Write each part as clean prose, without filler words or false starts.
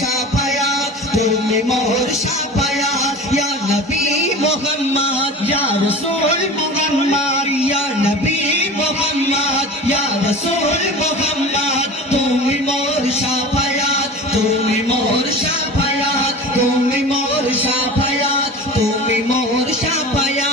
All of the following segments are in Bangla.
শাফায়াত তুমি মোর শাফায়াত ইয়া নবী মুহাম্মদ ইয়া রাসূল মুহাম্মদ ইয়া নবী মুহাম্মদ ইয়া রাসূল মুহাম্মদ তুমি মোর শাফায়াত তুমি মোর শাফায়াত তুমি মোর শাফায়াত তুমি মোর শাফায়াত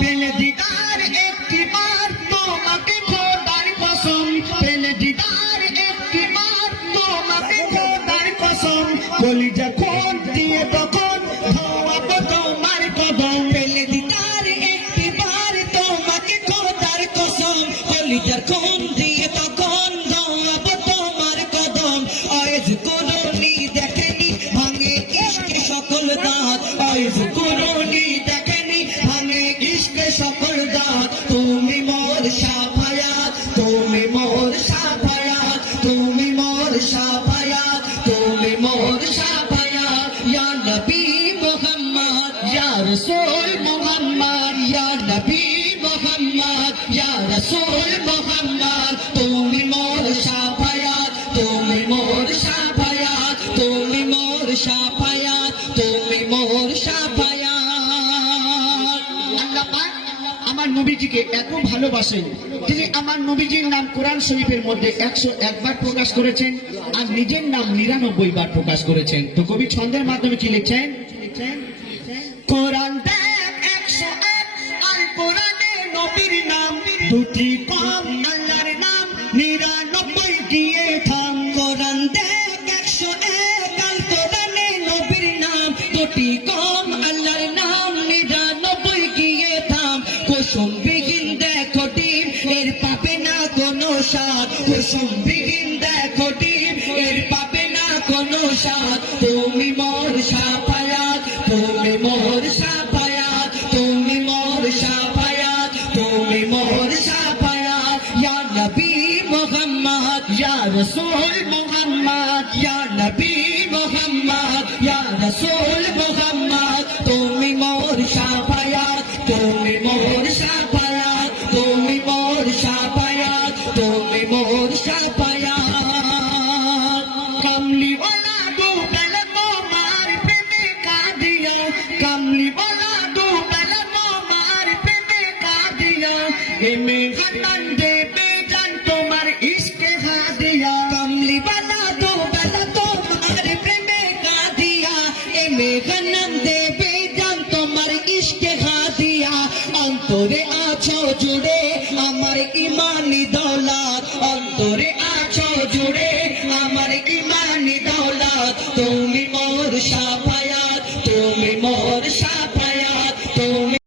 পেলে দিদার একটি বার তোমাকে খোদার কসম পেলে দিদার একটি বার তোমাকে খোদার কসম কলিজা কোন দিয়ে তখন ধোয়াবো তোমার কদম পেলে দিদার একটি বার তোমাকে খোদার কসম কলিজার কোন দিয়ে তখন ধোয়াবো তোমার কদম আয়েজ কোননি দেখেনি ভাঙে ইশকে সকল দাঁত আয়েজ কোননি দেখেনি ভাঙে ইশকে সকল দাঁত তুমি মোর শাফায়াত তুমি মোর শাফায়াত তুমি মোর শাফায়াত তুমি মোর শাফায়াত ইয়া নবী মুহাম্মদ ইয়া রাসূল মুহাম্মদ ইয়া নবী মুহাম্মদ ইয়া রাসূল মুহাম্মদ তুমি মোর শাফায়াত তুমি মোর শাফায়াত তুমি মোর শাফায়াত তুমি মোর শাফায়াত আল্লাহ পাক আমার নবীজিকে এত ভালোবাসেন তিনি আমার নবীজির নাম কোরআন শরীফের মধ্যে 101 বার প্রকাশ করেছেন আর নিজের নাম 99 বার প্রকাশ করেছেন তো কবি ছন্দের মাধ্যমে কি লিখছেন কোরআন দেখ 101 আল কোরআনে নবীর নাম দুটি কম আল্লাহর নাম 99 গিয়ে থাম কোরআন দেখ 101 আল কোরআনে নবীর নাম দুটি কম আল্লাহর নাম 99 গিয়ে থাম কুসুম বিহীন দেখো ডিম এর পাবে না কোনো স্বাদ কুসুম বিহীন দেখো ডিম এর পাবে না কোনো স্বাদ তুমি মোর শাফায়াত তুমি মোর শাফায়াত তুমি মোর শাফায়াত তুমি মোর শাফায়াত ইয়া নবী মুহাম্মদ ইয়া রাসূল মুহাম্মদ ইয়া নবী মুহাম্মদ ইয়া রাসূল মুহাম্মদ তুমি মোর শাফায়াত তুমি মোর শাফায়াত তুমি মোর শাফায়াত তুমি মোর শাফায়াত কামলি ওয়ালা দু বেলা তোমার প্রেমে কাঁদিয়া কামলি ওয়ালা দু বেলা তোমার প্রেমে কাঁদিয়া এমে গান দেবে জান তোমার ইশকে হাদিয়া কামলি ওয়ালা দু বেলা তোমার প্রেমে কাঁদিয়া এমে গান দেবে জান তোমার ইশকে হাদিয়া অন্তরে আছো জুড়ে আমার ইমানি দৌলত অন্তরে আছো জুড়ে আমার ইমানি দৌলত তুমি মোর শাফায়াত তুমি মোর শাফায়াত